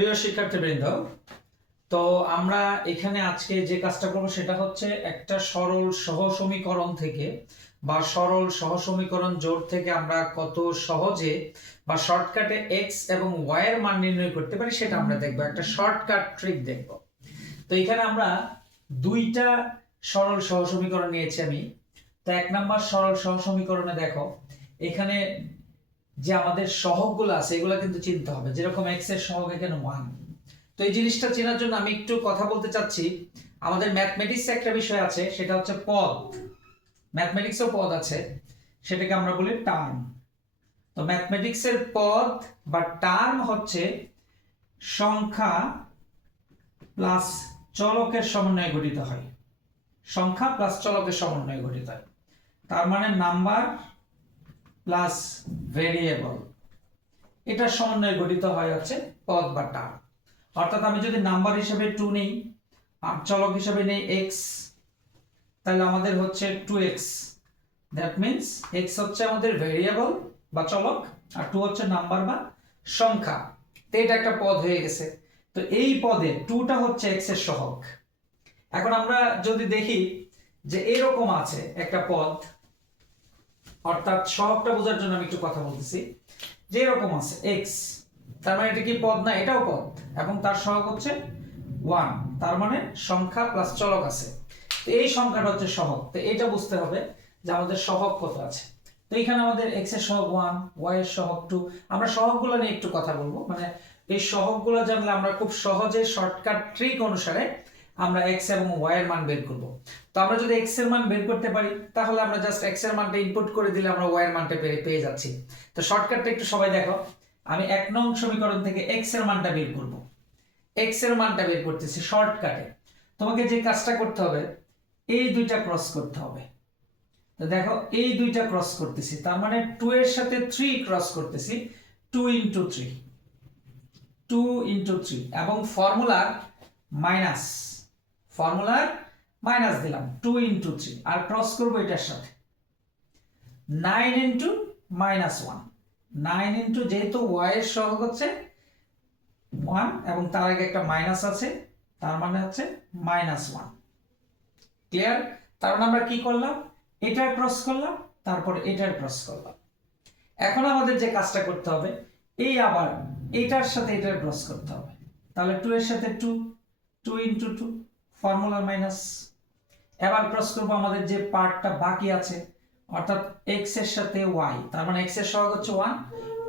প্রিয় শিক্ষার্থীবৃন্দ, তো আমরা এখানে আজকে যে কাজটা করব সেটা হচ্ছে একটা সরল সহ সমীকরণ থেকে বা সরল সহ সমীকরণ জোড় থেকে আমরা কত সহজে বা শর্টকাটে এক্স এবং ওয়াই এর মান নির্ণয় করতে পারি সেটা আমরা দেখব। একটা শর্টকাট ট্রিক দেখব। তো এখানে আমরা দুইটা সরল সহ সমীকরণ নিয়েছি আমি। তো এক নাম্বার সরল সহ সমীকরণে দেখো, এখানে যে আমাদের সহগগুলো আছে, এগুলো কিন্তু চিনতে হবে। যেরকম এক্সের সহগ এখানে ওয়ান তো এই জিনিসটা চেনার জন্য আমি একটু কথা বলতে চাচ্ছি। আমাদের ম্যাথমেটিক্স একটা বিষয় আছে, সেটা হচ্ছে পদ। ম্যাথমেটিক্সও পদ আছে, সেটাকে আমরা বলি টার্ম তো ম্যাথমেটিক্সের পদ বা টার্ম হচ্ছে সংখ্যা প্লাস চলকের সমন্বয়ে গঠিত হয়। সংখ্যা প্লাস চলকের সমন্বয়ে গঠিত হয়। তার মানে নাম্বার প্লাস ভেরিয়েবল এটা সমন্বয়ে গঠিত হয় হচ্ছে পদ বা টার্ম অর্থাৎ আমি যদি নাম্বার হিসেবে টু নেই, আর চলক হিসেবে নেই এক্স তাহলে আমাদের হচ্ছে two X that means X হচ্ছে আমাদের ভেরিয়েবল বা চলক, আর টু হচ্ছে নাম্বার বা সংখ্যা। তো এটা একটা পদ হয়ে গেছে। তো এই পদে টুটা হচ্ছে এক্সের সহগ। এখন আমরা যদি দেখি যে এরকম আছে একটা পদ অর্থাৎ সহগটা বোঝার জন্য আমি একটু কথা বলতেছি। যে এরকম আছে এক্স তার মানে এটা কি পদ না? এটাও পদ। এবং তার সহগ হচ্ছে ওয়ান তার মানে সংখ্যা প্লাস চলক আছে। তো এই সংখ্যাটা হচ্ছে সহগ। তো এটা বুঝতে হবে যে আমাদের সহগ কত আছে। তো এখানে আমাদের এক্সের সহগ ওয়ান ওয়াই এর সহগ টু আমরা সহগগুলো নিয়ে একটু কথা বলব। মানে এই সহগগুলো জানলে আমরা খুব সহজে শর্টকাট ট্রিক অনুসারে আমরা এক্স এবং ওয়াই এর মান বের করব। তো আমরা যদি এক্সের মান বের করতে পারি, তাহলে আমরা জাস্ট এক্সের মানটা ইনপুট করে দিলে আমরা ওয়াই এর মানটা পেয়ে পেয়ে যাচ্ছি। তো শর্টকাটটা একটু সবাই দেখো। আমি এক নং সমীকরণ থেকে এক্সের মানটা বের করব। এক্সের মানটা বের করতেছি শর্টকাটে তোমাকে যে কাজটা করতে হবে, এই দুইটা ক্রস করতে হবে। তো দেখো, এই দুইটা ক্রস করতেছি। তার মানে টু এর সাথে থ্রি ক্রস করতেছি two into three two into three এবং ফর্মুলার মাইনাস ফর্মুলার মাইনাস দিলাম টু ইন্টু থ্রি আর ক্রস করব এটার সাথে। Nine into minus one nine into যেহেতু ওয়াই এর সহগ হচ্ছে ওয়ান এবং তার আগে একটা মাইনাস আছে, তার মানে হচ্ছে মাইনাস ওয়ান ক্লিয়ার তার মানে আমরা কি করলাম? এটার ক্রস করলাম, তারপর এটার ক্রস করলাম। এখন আমাদের যে কাজটা করতে হবে, এই আবার এটার সাথে এটার ক্রস করতে হবে। তাহলে টু এর সাথে two two into two formula minus এবার ক্রস করব আমাদের যে পার্টটা বাকি আছে, অর্থাৎ এক্সের সাথে ওয়াই তার মানে এক্সের সহগ হচ্ছে ওয়ান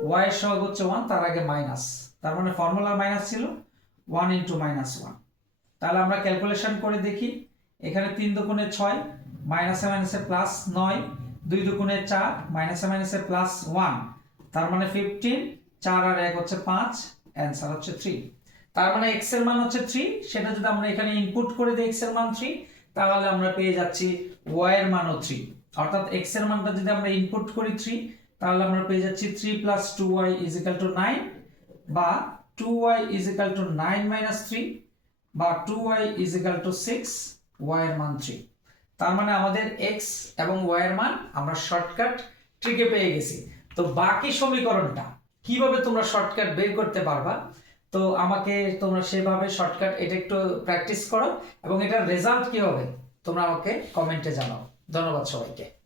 ওয়াই এর সহগ হচ্ছে ওয়ান তার আগে মাইনাস তার মানে ফর্মুলার মাইনাস ছিল ওয়ান ইন্টু মাইনাস ওয়ান তাহলে আমরা ক্যালকুলেশন করে দেখি, এখানে তিন দুগুণে ছয় মাইনাসে মাইনাসে প্লাস নয়, দুই দুগুণে চার মাইনাসে মাইনাসে প্লাস ওয়ান তার মানে ফিফটিন চার আর এক হচ্ছে পাঁচ অ্যান্সার হচ্ছে থ্রি তার মানে এক্সের মান হচ্ছে থ্রি সেটা যদি আমরা এখানে ইনপুট করে দিই এক্সের মান থ্রি তাহলে আমরা পেয়ে যাচ্ছি ওয়াই এর মানও থ্রি অর্থাৎ এক্সের মানটা যদি আমরা ইনপুট করি থ্রি তাহলে আমরা পেয়ে যাচ্ছি three plus two Y is equal to nine বা two Y is equal to nine minus three বা two Y is equal to six Y এর মান থ্রি তার মানে আমাদের এক্স এবং ওয়াই এর মান আমরা শর্টকাট ট্রিকে পেয়ে গেছি। তো বাকি সমীকরণটা, কীভাবে তোমরা শর্টকাট বের করতে পারবা? তো আমাকে তোমরা সেভাবে শর্টকাট এটা একটু প্র্যাকটিস করো এবং এটার রেজাল্ট কি হবে? তোমরা আমাকে কমেন্টে জানাও। ধন্যবাদ সবাইকে।